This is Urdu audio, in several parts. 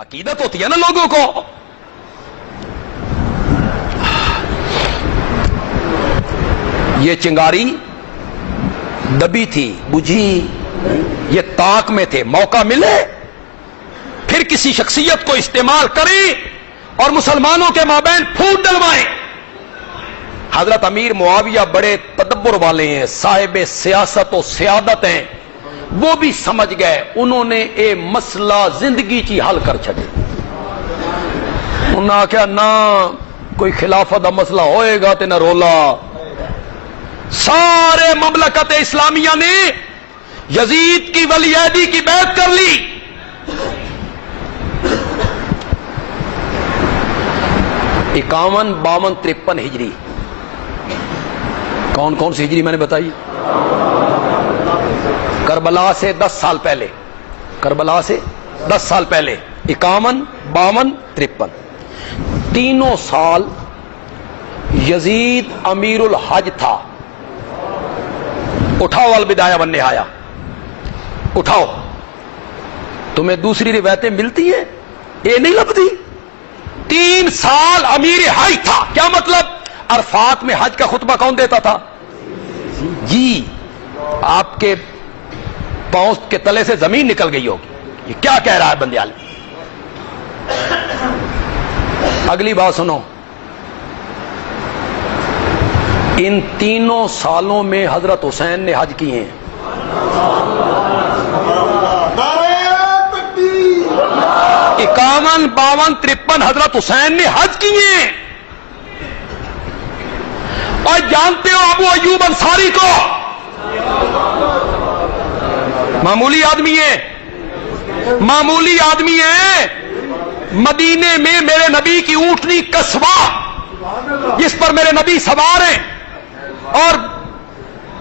عقیدت ہوتی ہے نا لوگوں کو. یہ چنگاری دبی تھی, بجھی, یہ طاق میں تھے, موقع ملے پھر کسی شخصیت کو استعمال کریں اور مسلمانوں کے مابین پھوٹ ڈلوائیں. حضرت امیر معاویہ بڑے تدبر والے ہیں, صاحب سیاست و سیادت ہیں, وہ بھی سمجھ گئے, انہوں نے اے مسئلہ زندگی کی حل کر چھڑے. انہوں نے کہا نہ کوئی خلافت دا مسئلہ ہوئے گا تے نہ رولا. سارے مملکت اسلامیہ نے یزید کی ولی عہدی کی بیعت کر لی. 51, 52, 53 ہجری. کون کون سی ہجری میں نے بتائی؟ کربلا سے 10 سال پہلے, کربلا سے 10 سال پہلے 51, 52, 53. تینوں سال یزید امیر الحج تھا. اٹھاؤ البدایہ والنہایہ, اٹھاؤ. تمہیں دوسری روایتیں ملتی ہیں, یہ نہیں لبتی. 3 سال امیر حج تھا. کیا مطلب؟ عرفات میں حج کا خطبہ کون دیتا تھا؟ جی, آپ کے پاؤں کے تلے سے زمین نکل گئی ہوگی. یہ کیا کہہ رہا ہے بندیال؟ اگلی بات سنو. ان تینوں سالوں میں حضرت حسین نے حج کیے ہیں. 51, 52, 53 حضرت حسین نے حج کیے ہیں. اور جانتے ہو ابو ایوب انصاری کو؟ معمولی آدمی ہے, معمولی آدمی ہے. مدینے میں میرے نبی کی اونٹنی کسوہ جس پر میرے نبی سوار ہیں, اور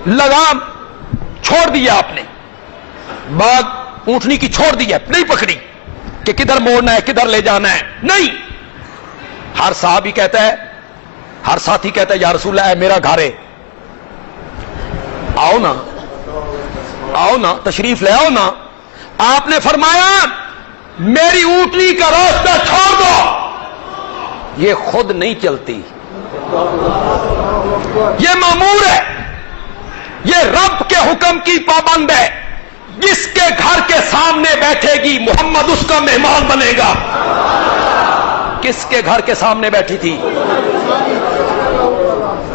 لگام چھوڑ دیا آپ نے, بعد اونٹنی کی چھوڑ دی ہے, نہیں پکڑی کہ کدھر موڑنا ہے کدھر لے جانا ہے, نہیں. ہر صحابی کہتا ہے, ہر ساتھی کہتا ہے یا رسول اللہ میرا گھر ہے, آؤ نا, آؤ نا, تشریف لے آؤ نا. آپ نے فرمایا میری اونٹنی کا راستہ چھوڑ دو, یہ خود نہیں چلتی, یہ مامور ہے, یہ رب کے حکم کی پابند ہے. جس کے گھر کے سامنے بیٹھے گی محمد اس کا مہمان بنے گا. کس کے گھر کے سامنے بیٹھی تھی؟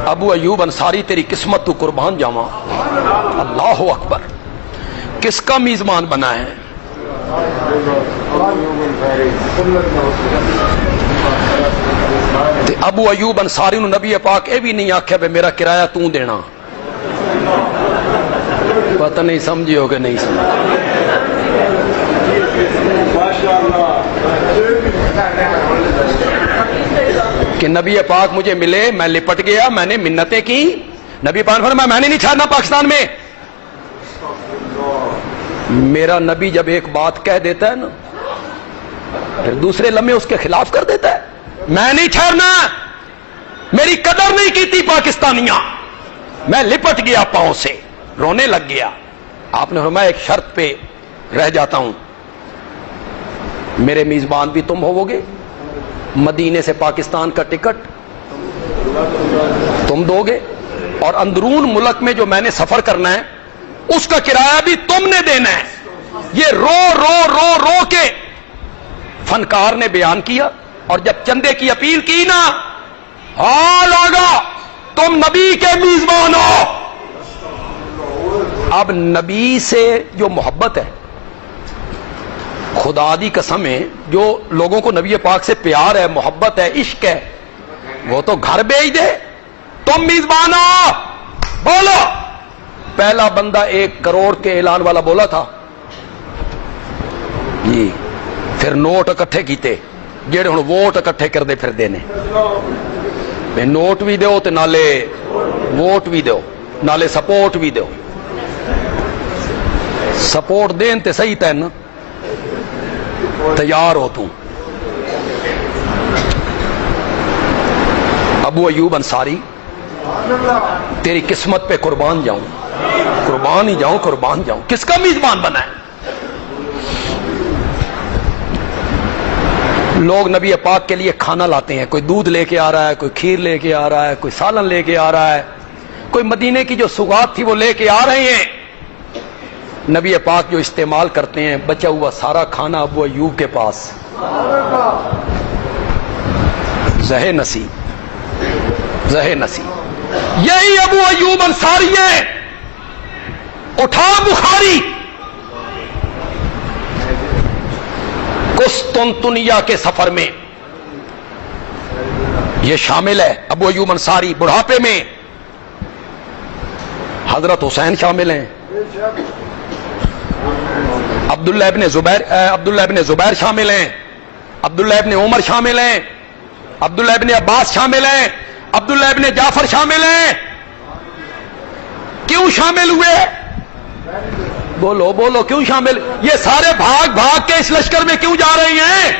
ابو ایوب انصاری, تیری قسمت تو قربان جاواں. اللہ اکبر, کس کا میزبان بنا ہے؟ ابو ایوب انصاری نو نبی پاک اے بھی نہیں آکھیا بے میرا کرایہ تو دینا. پتہ نہیں سمجھی ہو کہ نہیں سمجھی. کہ نبی پاک مجھے ملے, میں لپٹ گیا, میں نے منتیں کی. نبی پاک فرمایا میں نے نہیں چھاڑنا پاکستان میں. میرا نبی جب ایک بات کہہ دیتا ہے نا, پھر دوسرے لمحے اس کے خلاف کر دیتا ہے. میں نہیں چھوڑنا, میری قدر نہیں کی تھی پاکستانیاں, میں لپٹ گیا پاؤں سے, رونے لگ گیا. آپ نے فرمایا ایک شرط پہ رہ جاتا ہوں, میرے میزبان بھی تم ہوو گے, مدینے سے پاکستان کا ٹکٹ تم دو گے, اور اندرون ملک میں جو میں نے سفر کرنا ہے اس کا کرایہ بھی تم نے دینا ہے. یہ رو رو رو رو کے فنکار نے بیان کیا, اور جب چندے کی اپیل کی نا, حال آگا تم نبی کے میزبان ہو. اب نبی سے جو محبت ہے, خدا دی قسم ہے, جو لوگوں کو نبی پاک سے پیار ہے, محبت ہے, عشق ہے, وہ تو گھر بھیج دے. تم میزبان ہو, بولو. پہلا بندہ 1 کروڑ کے اعلان والا بولا تھا جی, پھر نوٹ اکٹھے کیتے, جڑے ہن ووٹ اکٹھے کر دے پھر دینے. میں نوٹ بھی دیو تے نالے ووٹ بھی دیو, نالے سپورٹ بھی دیو. سپورٹ دین تے صحیح تین تیار ہو تو. ابو ایوب انصاری, تیری قسمت پہ قربان جاؤں, قربان ہی جاؤں, قربان جاؤں. کس کا میزبان بنا ہے؟ لوگ نبی پاک کے لیے کھانا لاتے ہیں، کوئی دودھ لے کے آ رہا ہے، کوئی کھیر لے کے آ رہا ہے، کوئی سالن لے کے آ رہا ہے، کوئی مدینے کی جو سوغات تھی وہ لے کے آ رہے ہیں۔ نبی پاک جو استعمال کرتے ہیں بچا ہوا سارا کھانا ابو ایوب کے پاس، زہ نسی، زہ نسی۔ یہی ابو ایوب انصاری ہے، اٹھا بخاری، قسطنطنیہ کے سفر میں یہ شامل ہے۔ ابو ایوب انصاری بڑھاپے میں، حضرت حسین شامل ہیں، عبداللہ ابن زبیر شامل ہیں، عبداللہ ابن عمر شامل ہیں، عبداللہ ابن عباس شامل ہیں، عبداللہ ابن جعفر شامل ہیں۔ کیوں شامل ہوئے؟ بولو بولو، کیوں شامل؟ یہ سارے بھاگ بھاگ کے اس لشکر میں کیوں جا رہے ہیں؟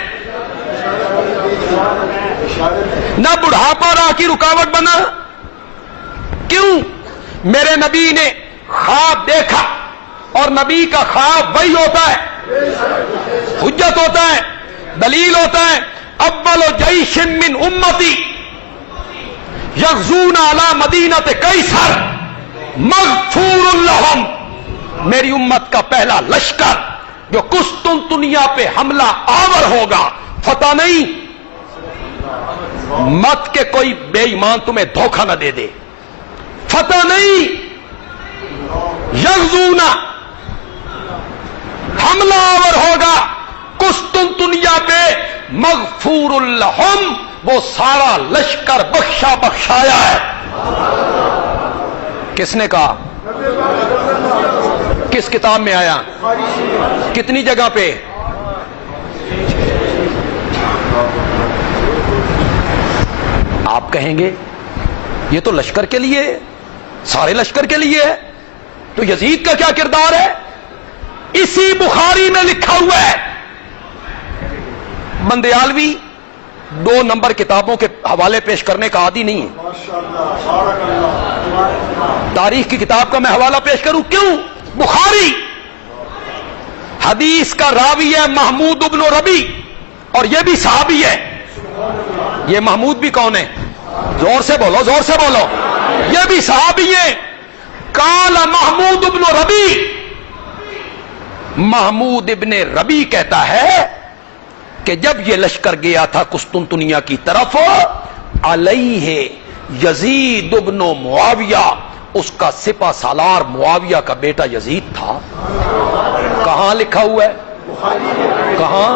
نہ بڑھاپا راہ کی رکاوٹ بنا؟ کیوں؟ میرے نبی نے خواب دیکھا، اور نبی کا خواب وہی ہوتا ہے، حجت ہوتا ہے، دلیل ہوتا ہے۔ اول جیش من امتی یغزون علی مدینۃ قیصر مغفور لہم، میری امت کا پہلا لشکر جو قسطنطنیہ پہ حملہ آور ہوگا، فتح نہیں، مت کہ کوئی بے ایمان تمہیں دھوکہ نہ دے دے، فتح نہیں، یغزون حملہ آور ہوگا قسطنطنیہ پہ، مغفور لہم، وہ سارا لشکر بخشا بخشایا ہے۔ کس نے کہا؟ کس کتاب میں آیا؟ کتنی جگہ پہ؟ آپ کہیں گے یہ تو لشکر کے لیے، سارے لشکر کے لیے ہے، تو یزید کا کیا کردار ہے؟ اسی بخاری میں لکھا ہوا ہے۔ بندیالوی 2 نمبر کتابوں کے حوالے پیش کرنے کا عادی نہیں ہے، تاریخ کی کتاب کا میں حوالہ پیش کروں کیوں؟ بخاری، حدیث کا راوی ہے محمود ابن ربی، اور یہ بھی صحابی ہے۔ یہ محمود بھی کون ہے؟ زور سے بولو، زور سے بولو، یہ بھی صحابی ہے۔ قال محمود ابن ربی، محمود ابن ربی کہتا ہے کہ جب یہ لشکر گیا تھا قسطنطنیہ کی طرف، علیہ یزید ابن معاویہ، اس کا سپہ سالار معاویہ کا بیٹا یزید تھا۔ کہاں لکھا ہوا ہے؟ کہاں؟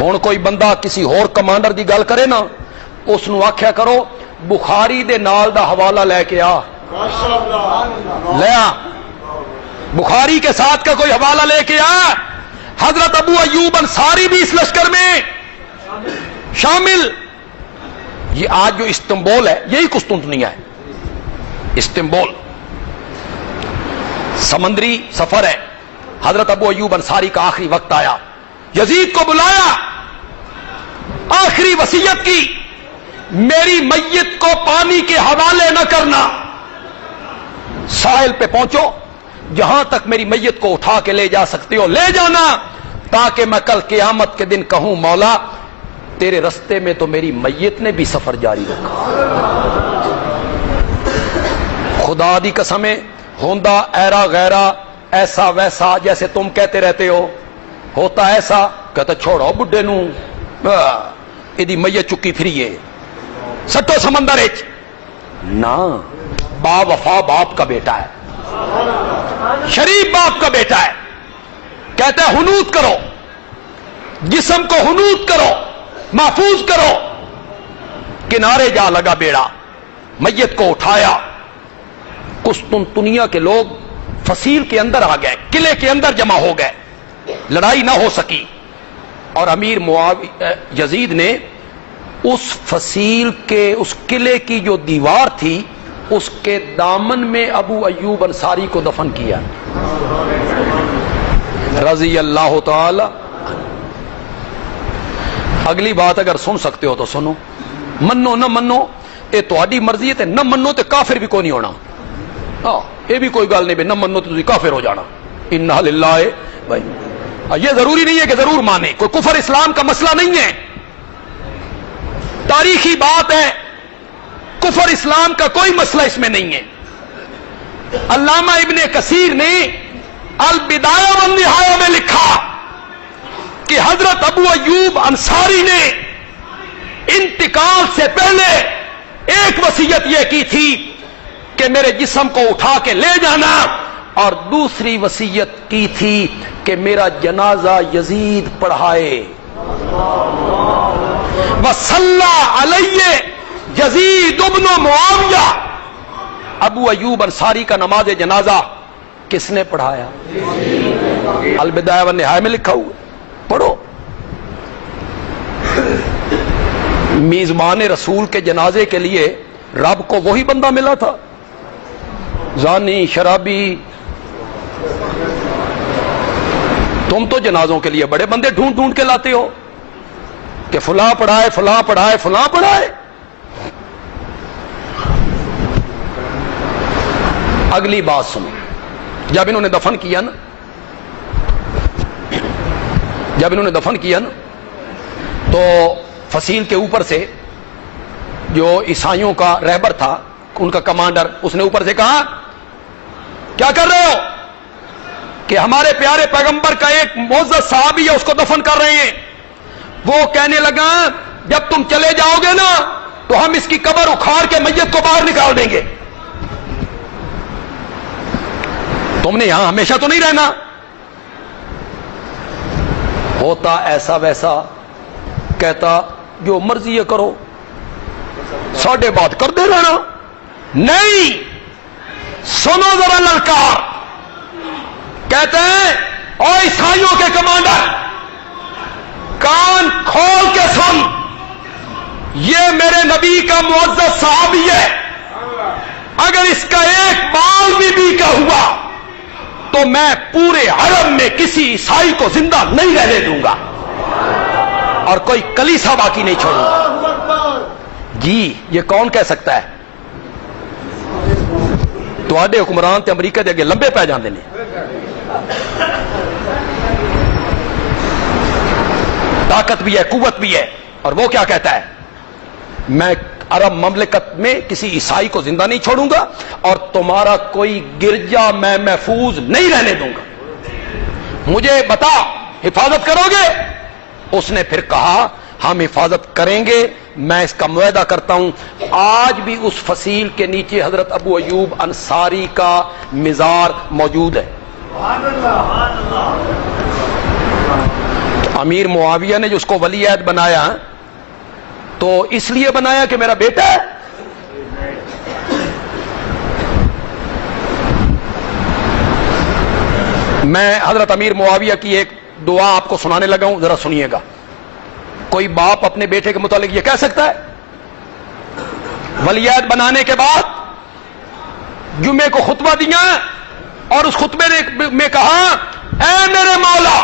ہن کوئی بندہ کسی اور کمانڈر دی گل کرے نا، اس نو آکھیا کرو بخاری دے نال دا حوالہ لے کے آ، لے آ، بخاری کے ساتھ کا کوئی حوالہ لے کے آ۔ حضرت ابو ایوب انصاری بھی اس لشکر میں شامل۔ یہ آج جو استنبول ہے یہی قسطنطنیہ ہے، استنبول سمندری سفر ہے۔ حضرت ابو ایوب انصاری کا آخری وقت آیا، یزید کو بلایا، آخری وصیت کی، میری میت کو پانی کے حوالے نہ کرنا، ساحل پہ پہنچو، جہاں تک میری میت کو اٹھا کے لے جا سکتے ہو لے جانا، تاکہ میں کل قیامت کے دن کہوں مولا تیرے رستے میں تو میری میت نے بھی سفر جاری رکھا۔ خدا دی قسمیں، ہوندا ایرا غیرا، ایسا ویسا جیسے تم کہتے رہتے ہو، ہوتا ایسا کہتا چھوڑو بڈھے نو، ایدی میت چکی پھریے سٹو سمندر اچ نا، با وفا باپ کا بیٹا ہے، شریف باپ کا بیٹا ہے، کہتا ہے حنوط کرو، جسم کو حنوط کرو، محفوظ کرو۔ کنارے جا لگا بیڑا، میت کو اٹھایا، قسطنطنیہ کے لوگ فصیل کے اندر آ گئے، قلعے کے اندر جمع ہو گئے، لڑائی نہ ہو سکی، اور امیر یزید نے اس فصیل کے، اس قلعے کی جو دیوار تھی اس کے دامن میں ابو ایوب انصاری کو دفن کیا، رضی اللہ تعالی۔ اگلی بات اگر سن سکتے ہو تو سنو، منو نہ منو یہ تہاڈی مرضی ہے، نہ منو تے کافر بھی کوئی نہیں ہونا، یہ بھی کوئی گل نہیں، نہ منو تو تسی کافر ہو جانا، انہا للہ بھائی اور یہ ضروری نہیں ہے کہ ضرور مانے، کوئی کفر اسلام کا مسئلہ نہیں ہے، تاریخی بات ہے، کفر اسلام کا کوئی مسئلہ اس میں نہیں ہے۔ علامہ ابن کثیر نے البدایہ والنہایہ میں لکھا کہ حضرت ابو ایوب انصاری نے انتقال سے پہلے ایک وصیت یہ کی تھی کہ میرے جسم کو اٹھا کے لے جانا، اور دوسری وصیت کی تھی کہ میرا جنازہ یزید پڑھائے۔ وصلی علیہ یزید ابن معاویہ، ابو ایوب انصاری کا نماز جنازہ کس نے پڑھایا؟ البدایہ والنہایہ میں لکھا ہوا، پڑھو۔ میزبان رسول کے جنازے کے لیے رب کو وہی بندہ ملا تھا؟ زانی، شرابی؟ تم تو جنازوں کے لیے بڑے بندے ڈھونڈ ڈھونڈ کے لاتے ہو کہ فلاں پڑھائے، فلاں پڑھائے، فلاں پڑھائے۔ اگلی بات سنو، جب انہوں نے دفن کیا نا، تو فصیل کے اوپر سے جو عیسائیوں کا رہبر تھا، ان کا کمانڈر، اس نے اوپر سے کہا کیا کر رہے ہو؟ کہ ہمارے پیارے پیغمبر کا ایک معزز صحابی ہے، اس کو دفن کر رہے ہیں۔ وہ کہنے لگا جب تم چلے جاؤ گے نا تو ہم اس کی قبر اکھاڑ کے میت کو باہر نکال دیں گے، تم نے یہاں ہمیشہ تو نہیں رہنا۔ ہوتا ایسا ویسا، کہتا جو مرضی ہے کرو، ساڈے بات کر دے رہنا۔ نہیں، سنو ذرا للکار، کہتے ہیں او عیسائیوں کے کمانڈر، کان کھول کے سن، یہ میرے نبی کا معزز صحابی ہے، اگر اس کا ایک بال بھی بیکا ہوا تو میں پورے عرب میں کسی عیسائی کو زندہ نہیں رہنے دوں گا اور کوئی کلیسا باقی نہیں چھوڑوں گا۔ جی یہ کون کہہ سکتا ہے؟ تواڈے حکمران تے امریکہ دے اگے لمبے پہ جاندے نے۔ طاقت بھی ہے، قوت بھی ہے، اور وہ کیا کہتا ہے؟ میں عرب مملکت میں کسی عیسائی کو زندہ نہیں چھوڑوں گا اور تمہارا کوئی گرجا میں محفوظ نہیں رہنے دوں گا، مجھے بتا حفاظت کرو گے؟ اس نے پھر کہا ہم حفاظت کریں گے، میں اس کا معاہدہ کرتا ہوں۔ آج بھی اس فصیل کے نیچے حضرت ابو ایوب انصاری کا مزار موجود ہے۔ تو امیر معاویہ نے جو اس کو ولی عہد بنایا تو اس لیے بنایا کہ میرا بیٹا ہے؟ میں حضرت امیر معاویہ کی ایک دعا آپ کو سنانے لگا ہوں، ذرا سنیے گا۔ کوئی باپ اپنے بیٹے کے متعلق یہ کہہ سکتا ہے؟ ولی عہد بنانے کے بعد جمعے کو خطبہ دیا اور اس خطبے میں کہا اے میرے مولا،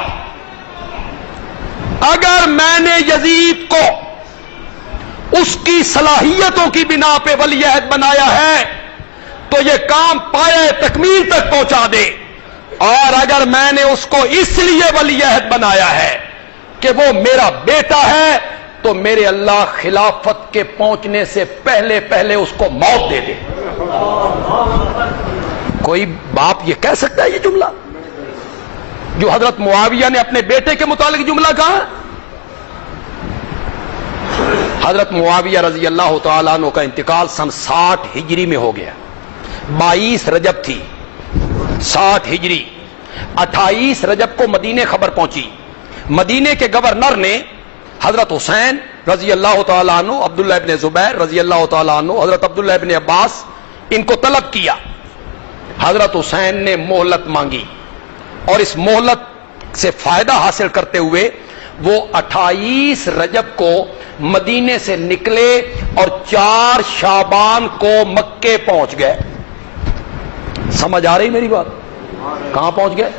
اگر میں نے یزید کو اس کی صلاحیتوں کی بنا پہ ولی عہد بنایا ہے تو یہ کام پائے تکمیل تک پہنچا دے، اور اگر میں نے اس کو اس لیے ولی عہد بنایا ہے کہ وہ میرا بیٹا ہے تو میرے اللہ خلافت کے پہنچنے سے پہلے پہلے اس کو موت دے دے۔ کوئی باپ یہ کہہ سکتا ہے یہ جملہ جو حضرت معاویہ نے اپنے بیٹے کے متعلق جملہ کہا؟ حضرت معاویہ رضی اللہ تعالیٰ عنہ کا انتقال سن 60 ہجری میں ہو گیا، 22 رجب تھی 60 ہجری، 28 رجب کو مدینے خبر پہنچی۔ مدینے کے گورنر نے حضرت حسین رضی اللہ تعالیٰ عنہ، عبداللہ ابن زبیر رضی اللہ تعالیٰ عنہ، حضرت عبداللہ ابن عباس، ان کو طلب کیا۔ حضرت حسین نے مہلت مانگی اور اس مہلت سے فائدہ حاصل کرتے ہوئے وہ 28 رجب کو مدینے سے نکلے اور 4 شعبان کو مکے پہنچ گئے۔ سمجھ آ رہی میری بات؟ کہاں پہنچ گئے؟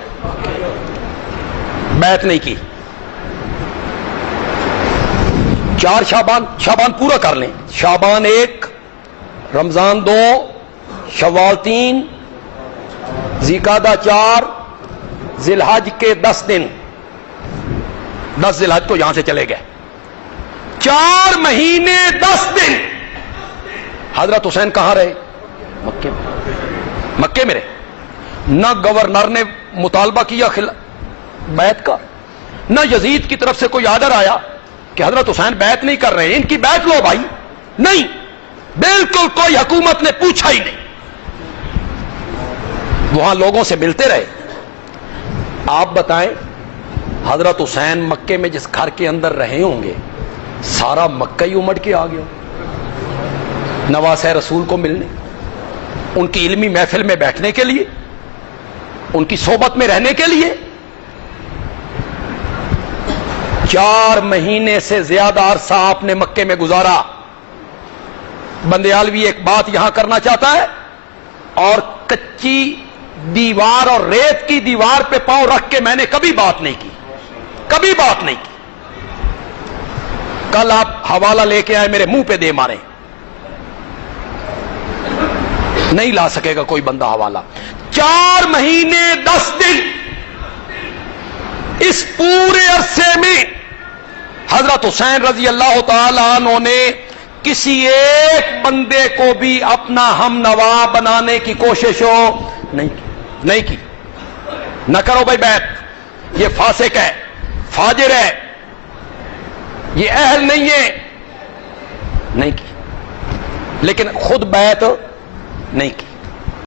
بیعت نہیں کی۔ 4 شعبان پورا کر لیں، شعبان 1، رمضان 2، شوال 3، ذی القعدہ 4، ذی الحج کے 10 دن، 10 ذی الحج کو یہاں سے چلے گئے، 4 مہینے 10 دن حضرت حسین کہاں رہے؟ مکے میں، مکے میں رہے۔ نہ گورنر نے مطالبہ کیا بیعت کا، نہ یزید کی طرف سے کوئی آرڈر آیا کہ حضرت حسین بیعت نہیں کر رہے ہیں، ان کی بیعت لو بھائی، نہیں، بالکل کوئی حکومت نے پوچھا ہی نہیں۔ وہاں لوگوں سے ملتے رہے۔ آپ بتائیں حضرت حسین مکے میں جس گھر کے اندر رہے ہوں گے، سارا مکہ ہی امڑ کے آ گیا نواسہ رسول کو ملنے، ان کی علمی محفل میں بیٹھنے کے لیے، ان کی صحبت میں رہنے کے لیے۔ 4 مہینے سے زیادہ عرصہ آپ نے مکے میں گزارا۔ بندیالوی ایک بات یہاں کرنا چاہتا ہے، اور کچی دیوار اور ریت کی دیوار پہ پاؤں رکھ کے میں نے کبھی بات نہیں کی، کبھی بات نہیں کی۔ کل آپ حوالہ لے کے آئے، میرے منہ پہ دے مارے، نہیں لا سکے گا کوئی بندہ حوالہ۔ 4 مہینے 10 دن اس پورے عرصے میں حضرت حسین رضی اللہ تعالی عنہ نے کسی ایک بندے کو بھی اپنا ہم نوا بنانے کی کوشش نہیں کی۔ نہ کرو بھائی بیعت، یہ فاسق ہے، فاجر ہے، یہ اہل نہیں ہے، نہیں کی، لیکن خود بیعت نہیں کی۔